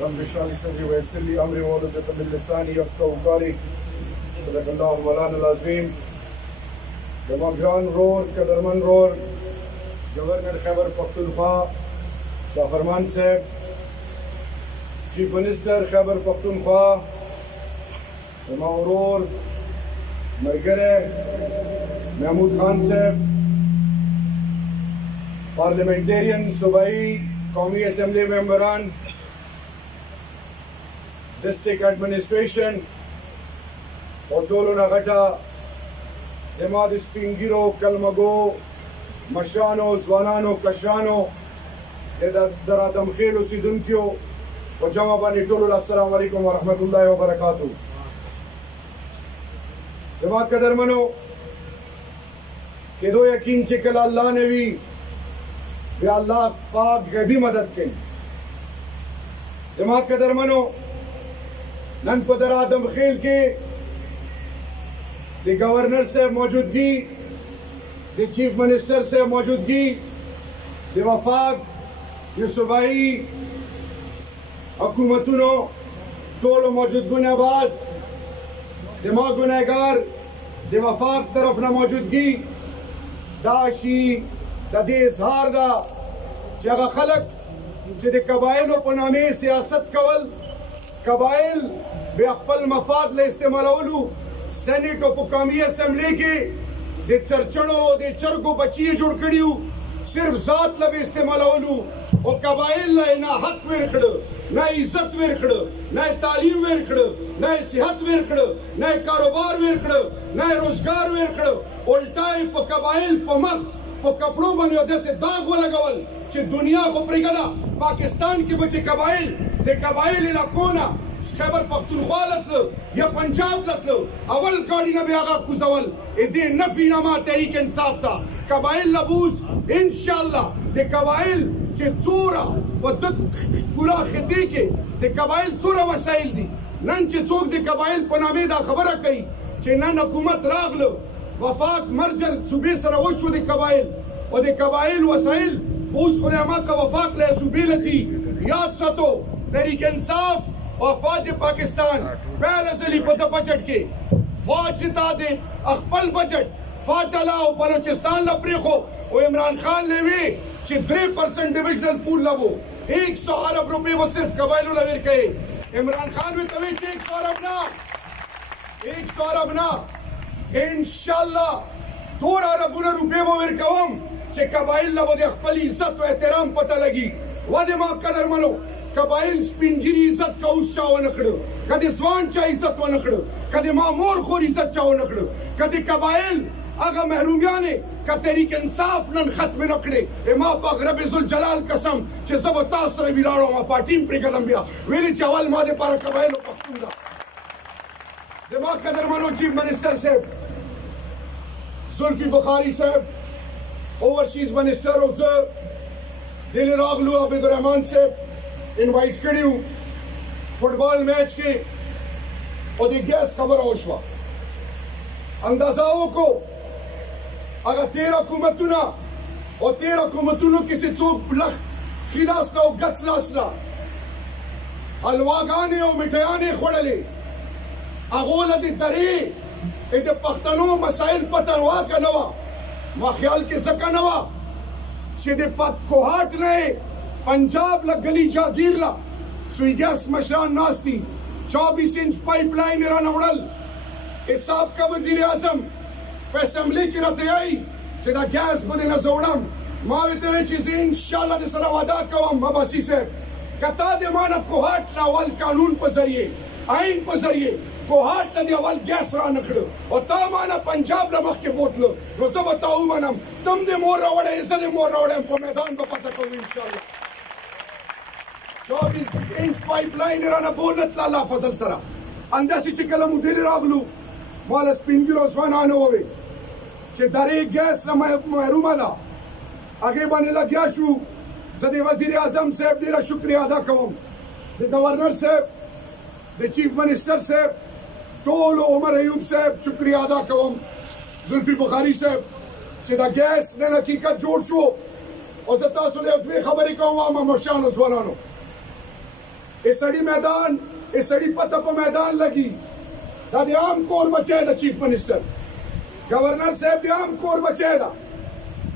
رب اشرح لي صدري ويسر لي امري واحلل عقدة من لساني يفقهوا قولي صدق الله مولانا العظیم. زما ګران ورور قدرمن ورور گورنر خیبر پختونخوا شاه فرمان صاحب، چیف منسٹر خیبر پختونخوا، زما ورور ملګری محمود خان صاحب، پارلیمنٹیرین صوبائی قومی اسمبلی ممبران، ڈسٹرکٹ ایڈمنسٹریشن اور ټولو نه غټه زما د سپین ږیرو کلمګو مشرانو ځوانانو کشرانو د رادمخیل اوسېدونکو په جمع باندې ټولو له السلام علیکم ورحمت الله وبرکاتو. زما قدرمنو کېدو یقین چې کله الله نه وي بیا الله پاک غیبي مدد کوي. زما قدرمنو نن په در آدمخیل کې د گورنر صاحب موجودگی، د چیف منسٹر صاحب موجودگی، د وفاق د صوبائی حکومتونو ټولو موجودګونه بعد د ما ګنهګار د وفاق طرف نه موجودگی دا شي د دې اظهار ده چې هغه خلک چې د قبایلو په نامې سیاست کول، قبایل بیا خپل مفاد له استعمالولو، سینټ او په قومي اسمبلی کې د چرچڼو د چرګو بچي جوړ کړي وو، صرف ذات له استعمالولو او قبایل له نه حق ورکړه، نه عزت ورکړه، نه تعلیم ورکړه، نه صحت ورکړه، نه کاروبار ورکړه، نه روزګار ورکړه. الټا په قبایل په مخ په کپړو باندې داسې داغ ولګول چې دنیا خو پرېږده. پاکستان کې به چې قبایل د قبایل علاقو نه خیبر پختونخوا لتلو یا پنجاب لتلو، اول ګاډي نه به هغه کوزول. دې نفي نامه تحریک انصاف ته قبایل لبوز انشاءالله. د قبایل چې څوره په پورا خطې کې د قبایل څوره وسایل دي، نن چې څوک د قبایل په نامې دا خبره کوي چې نن حکومت راغلو وفاق مرجر صوبې سره وشو د قبایل او د قبایل وسایل اوس خدای ما که وفاق له صوبې لتي. یاد ساتو تحریک انصاف او فوج پاکستان پہلے ځلې په د بجټ کې فوج ته د خپل بجټ فاټلا او بلوچستان له پرېښو او عمران خان له وی چې 3% ډیویژنل پول لبو 100 ارب روپے وہ صرف قبائلو له ورکړي. عمران خان وی ته وی چې 100 ارب نه انشاءالله 2 اربونه روپے به ورکوم چې قبایل له د خپل عزت او احترام پته لګي. و د ما قدرمنو قبایل سپینګیري عزت کا اوس چا ونه کړو، کدی ځوان چا عزت ونه کړو، کدی مامور خور عزت چا ونه کړو، کدی قبایل هغه محرومیانې که تحریک انصاف نن ختم نه کړې. ما په رب ذوالجلال قسم چې زه به تاسو سره ولاړم ما پارټي م پرېږدم. بیا ویلې چې اول ما دپاره قبایلو پښتون ده. زما قدرمنو چیف منسټر صاحب زلفي بخاري صاحب اوورسیز منسټر او زه دلې راغلو عبدالرحمن صاحب انوائٹ کړیو فوټبال میچ کې او د ګیس خبره وشوه. اندازه وکړو هغه 13 حکومتونه او 13 حکومتونو کې چې څوک لخ خلاص نه او ګڅ لاس نه حلواګانې او میټایانې خوړلې، هغو له د درې د پښتنو مسایل پته وه که نه وه. ما خیال کې ځکه نه وه چې د کوهاټ نه پنجاب له گلی جاگیر له سوی گیس مشران ناست دي، 24 انچ پایپ لاین یې رانه وړل. حساب کا وزیر اعظم په اسمبلی کې راته وایي چې دا ګیس به دې نه زه وړم. ما ورته ویل چې زه انشاءالله د سره وعده کوم عباسي صاحب که تا د ما نه کوهاټ له اول قانون په ذریعې آئین په ذریعې کوهاټ له د اول ګیس رانه کړو او تا ما نه پنجاب له مخکې بوتلو نو زه به تا ومنم. تم دې مور راوړی زه دې مور راوړی په میدان به پته کوو انشاءالله. 24 انچ پایپ لاین یې رانه بولت له الله فضل سره. همداسې چې کله مو ډېرې راغلو ما له سپین ږیرو ځوانانو وویل چې درې ګیس نه محرومه ده، هغې باندې لګیا شو. زه د وزیر اعظم صاحب ډېره شکریه ادا کوم، د گورنر صاحب، د چیف منسټر صاحب، ټولو عمر ایوب صاحب شکریه ادا کوم، زلفي بخاري صاحب چې دا ګیس نن حقیقت جوړ شو. او زه تاسو له یو دوې خبرې کوم مشرانو ځوانانو. इस सड़ी मैदान इस सड़ी पता पर मैदान लगी दा दे आम कोर बचे दा चीफ मिनिस्टर गवर्नर साहब दे आम कोर बचे दा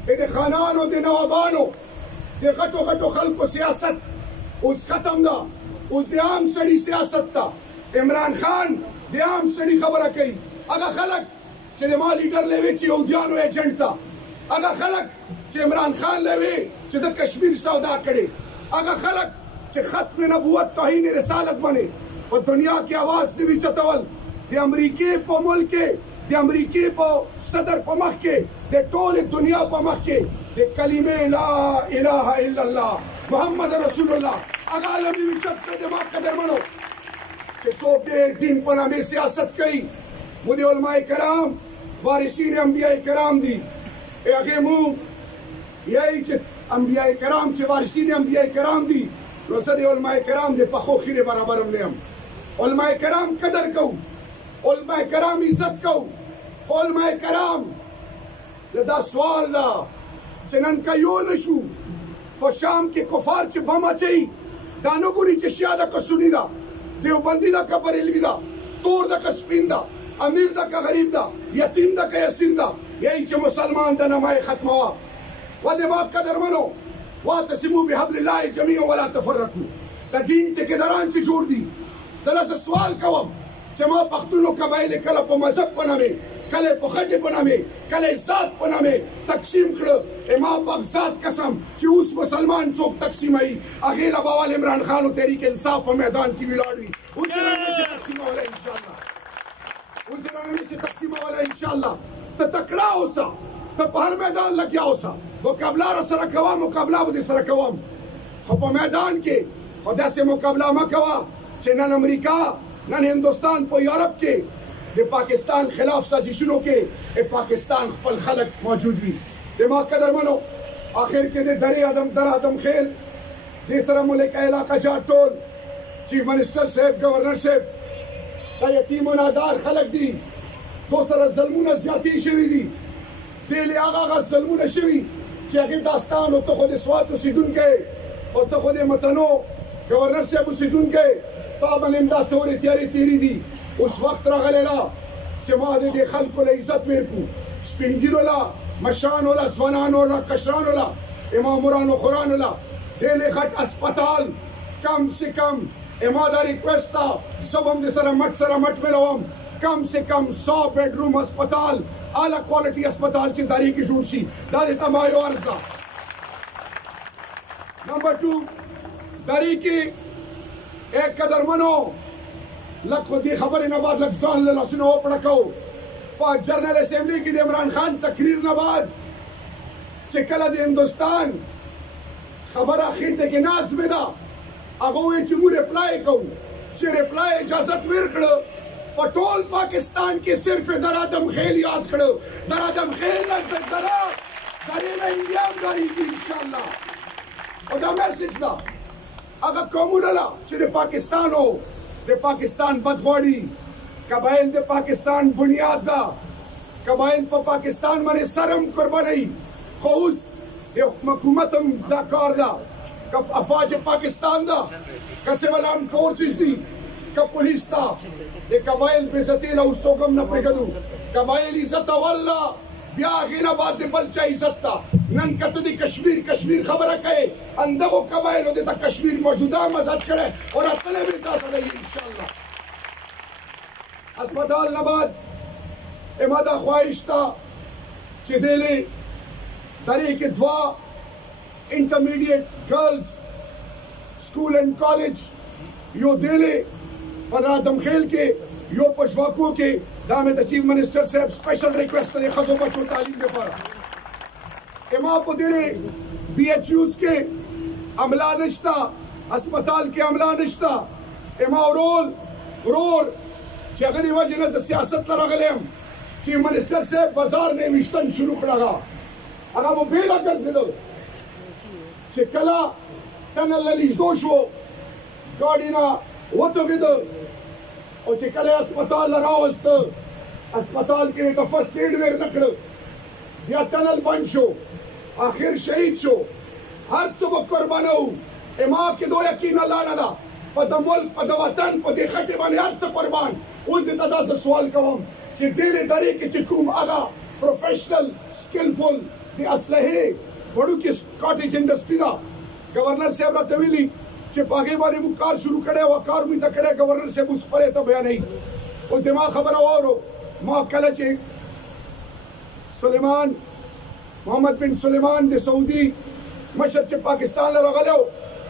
दे खानानो दे नवाबानो दे गटो गटो खल्को सियासत उस खत्म दा उस दे आम सड़ी सियासत ता इमरान खान दे आम सड़ी खबर कई अगर खलक चे मा लीडर लेवे चे यहूदियानो एजेंट था अगर खलक चे इमरान खान लेवे चे द कश्मीर सौदा करे अगर खलक चे खत्म नबूवत तौहीन रिसालत बने और दुनिया की आवाज निवी चतवल दे अमरीकी पो मुल्क के दे अमरीकी पो सदर पो मख के दे टोल दुनिया पो मख के दे कलीमे ला इलाहा इल्लल्लाह मोहम्मद रसूलुल्लाह अगर आलम निवी चत दिमाग कदर मनो चे तो दे दिन पर हमें सियासत कई मुझे उलमाए कराम वारिसीन अंबिया कराम दी ए मु यही चे अंबिया कराम चे वारिसीन अंबिया कराम दी रोसदे उलमाए कराम दे पखो खीरे बराबर हमने हम उलमाए कराम कदर कऊ उलमाए कराम इज्जत कऊ उलमाए कराम दा सवाल दा चनन का यो नशु और शाम के कुफार चे बमा चाहिए दानोगुरी चे शियादा का सुनीदा देवबंदी दा का बरेलवी दा तोर दा का स्पिन दा अमीर दा का गरीब दा यतीम दा का यसीर दा यही चे मुसलमान दा नमाए खत्म हुआ व दिमाग का दरमनो वा तसिमु बिहब्लिल्लाह जमीअन वला तफर्रकू दा दीन ते के दरान चे जोड़ दी तला से सवाल कवम चमा पख्तूनो कबाइल कला पो मजहब पनामे कले पोखटे पनामे कले जात पनामे तकसीम करो इमा बाप जात कसम कि उस मुसलमान चौक तकसीम आई अगेला बावाल इमरान खान तहरीक इंसाफ मैदान की विलाड़ी उस दिन से तकसीम वाला इंशाल्लाह उस दिन से तकसीम वाला इंशाल्लाह तो तकड़ा होसा तो पहल मैदान लग गया होसा मुकाबला रसरा कवा मुकाबला बुद्धि सरा कवाम खप मैदान के खुदा से मुकाबला मकवा चेनन अमेरिका नन हिंदुस्तान पो यूरोप के दे पाकिस्तान खिलाफ साजिशों के ए पाकिस्तान पल खलक मौजूद भी दिमाग कदर मनो आखिर के दे दरे आदम दर आदम खेल जिस तरह मुल्क का इलाका जाट टोल चीफ मिनिस्टर साहब गवर्नर साहब का यतीम नादार खलक दी दूसरा जल्मुना ज्यादा शवी दी दिल आगा का जल्मुना शवी चाहे दास्तान हो तो खुद स्वात सिदुन के और तो खुद मतनो गवर्नर साहब सिदुन के ताबन इमदा तोरी त्यारी तेरी दी उस वक्त रगलेला चमादे दे खल्क को इज्जत वेरकू स्पिंगिरोला मशानोला स्वनानोला कशरानोला इमामुरानो खुरानोला देले खट अस्पताल कम से कम इमादा रिक्वेस्ट था सब हम सरा मट में लवम कम से कम 100 बेडरूम अस्पताल आला क्वालिटी अस्पताल ची दारी की जूरसी दादे तमायो अर्जा नंबर 2 दारी की एक कदर मनो लख दी खबर नबाद लखजान लसनो पड़को पा जनरल असेंबली की इमरान खान तकरीर नबाद चिकला दे हिंदुस्तान खबर आखिर ते के नाज में दा अगोवे चमू रिप्लाई को चे रिप्लाई इजाजत वेर कड़ो पटोल पाकिस्तान के सिर्फ दरादम खेल याद करो दरादम खेल न दरा दरे न इंडिया दारी की इंशाल्लाह और दा मैसेज दा अगर कौमुडला चे पाकिस्तान हो दे पाकिस्तान बदबॉडी कबाइल दे पाकिस्तान बुनियाद दा कबाइल पर पाकिस्तान मने सरम कुर्बानी खौस दे हुकूमतम दा कार दा कब अफवाज पाकिस्तान दा कसे वलाम फोर्सेस दी कब पुलिस दा दे कबाइल बेजतीला उसोगम न प्रगदू कबाइल इज्जत वल्ला ब्या गिना बात बलचा इज्जत ता नन कतदी कश्मीर खबर कहे अंदगो कबाइल दे ता कश्मीर मौजूदा मजद करे और अपने भी ता सदा इंशाल्लाह अस्पताल नबाद इमादा ख्वाहिश था चिदेले दरी के द्वा intermediate girls school and college यो देले पदरा दमखेल के यो पशवाको के दामे द चीफ मिनिस्टर साहब स्पेशल रिक्वेस्ट दे खदो बच्चों तालीम के पर इमा को देले बीएचयूज के अमला निश्ता अस्पताल के अमला निश्ता इमा रोल चगदी वजह से सियासत लगलेम चीफ मिनिस्टर साहब बाजार ने विश्तन शुरू करा अगर वो बेला कर दिलो चिकला टनल लिजोशो गाड़ीना वो तो विद और चिकले अस्पताल लगाओ अस्पताल के तो फर्स्ट एड वेर नकल या टनल बंद शो आखिर शहीद शो हर सुबह कुर्बानो इमाम के दो यकीन अल्लाह ना په د ملک په د وطن په دې خټې باندې هر څه قربان. اوس دې ته داسې سوال کوم چې ډېرې درې کې چې کوم هغه پروفیشنل سکلفل د اسلحې وړوکې کاټیج انډسټري ده، گورنر صاحب راته ویلي چې په هغې باندې موږ کار شروع کړی او کار موږ ته کړی. گورنر صاحب اوس خپلې ته بیانوي. اوس د ما خبره واورو. ما کله چې سلیمان محمد بن سلیمان د سعودي مشر چې پاکستان له راغلی و،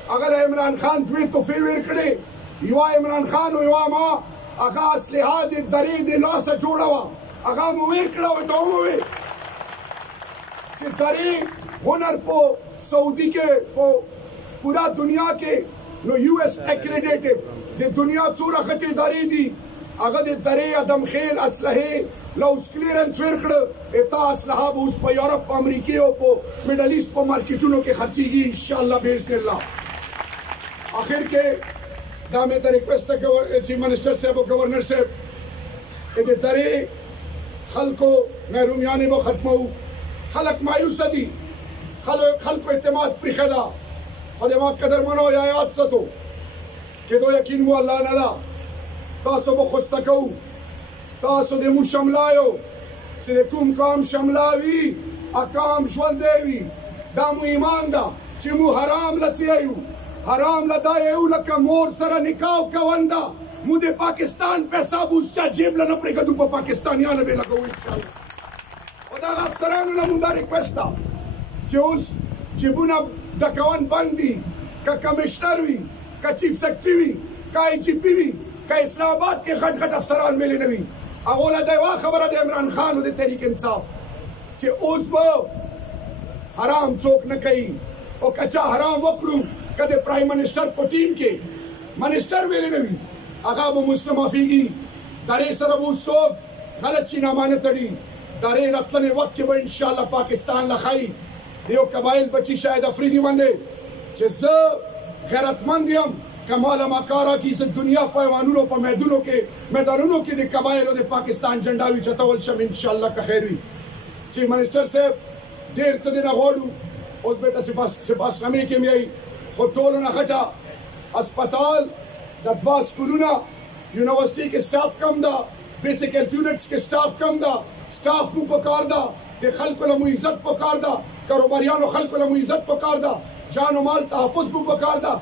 هغه له عمران خان دوې تحفې ور کړې. یوه عمران خان و یوه ما هغه اسلحه د درې د لاسه جوړه وه، هغه مو ور کړه او ته وموې چې درې هنر په سعودي کې په پورا دنیا کې نو یو ایس اکریډیټډ د دنیا څومره غټې ادارې دي هغه د درې ادم خیل اسلحې لوز کلیرنس ورکړه. تا اسلحه به اوس په یورپ په امریکې او په میډل ایسټ په مارکیټونو کې خرڅېږي انشاءالله باذن الله. آخر کې دا مې ته ریکویسټ ده چیف منسټر صاحب او گورنر صاحب چې د درې خلکو محرومیانې به ختموو. خلک مایوسه دي، خلکو اعتماد پریښه ده. خو د ما قدرمنو یاد ساتو چې دو یقین مو الله نه ده. تاسو به خوسته کوو، تاسو د مو شملایو چې د کوم کام شملا وي اکام ژوندی وي. دا مو ایمان ده چې مو حرام له تیایو، حرام له دا یو لکه مور سره نکاح کول ده. مو د پاکستان پیسه به اوس چا جیب له نه پرېږدو، په پاکستانیانو به یې لګوو انشاءالله. خو دغه افسرانو نه مو دا ریکویسټ ده چې اوس جیبونه ډکول بند دي. که کمیشنر وي، که چیف سیکرټري وي، که آی جي پي وي، که اسلام آباد کې غټ غټ افسران ویلې نه وي، هغو له دا یوه خبره د عمران خان او د تحریک انصاف چې اوس به حرام څوک نه کوي. او که چا حرام وکړو، که د پرایم منسټر په ټیم کې منسټر ویلې نه وي، هغه به اوس نه معافېږي. درې سره به اوس څوک غلط چینامانه تړي. درې راتلنې وخت کې به انشاءالله پاکستان له ښایي د یو قبایل بچي شاید افریدي باندې چې زه غیرتمند یم، که ماله ما کار راکړي زه دنیا په ایوانونو په میدانونو کې د قبایلو د پاکستان جنډا وچتول شم انشاءالله که خیر وي. چیف منسټر صاحب ډېر څه دې نه غواړو. اوس بېرته سپاسنامې کې مې خو ټولو نه غټه اسپتال د 2 سکولونه یونیورسټي کې سټاف کم ده، بیسک هیلث یونټس کې سټاف کم ده. سټاف مو پکار ده، د خلکو له مو عزت پکار ده، کاروباریانو خلکو له مو عزت پکار ده، جان و مال تحفظ مو پکار ده.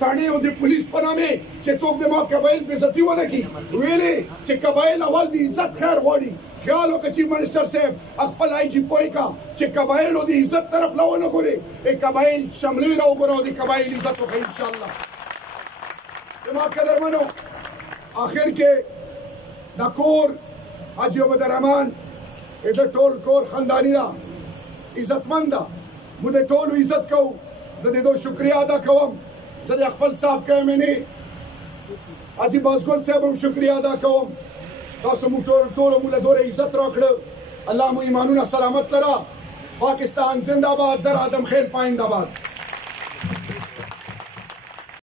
ټاڼې او د پولیس په نامې چې څوک د ما قبایل بې عزتي ونه کړي. ویلې چې قبایل اول د عزت خیر غواړي. خیال وکړه چیف منسټر صاحب خپل آی جي پوی کا چې قبایلو د عزت طرف له ونه ګورې. قبایل شملې له وګوره او د قبایل عزت وکړئ انشاءالله. زما قدرمنو، آخر کې د کور حاجي عبدالرحمن د ټول کور خانداني ده، عزتمند ده. موږ د ټولو عزت کوو. زه د دو شکریه ادا کوم. زه د خپل صاحب کیمنې حاجي بازګل صاحب هم شکریه ادا کوم. تاسو موږ ټولو موږ له دوره عزت راکړه. الله مو ایمانونه سلامت لره. پاکستان زنده باد، در آدم خیل پاینده باد.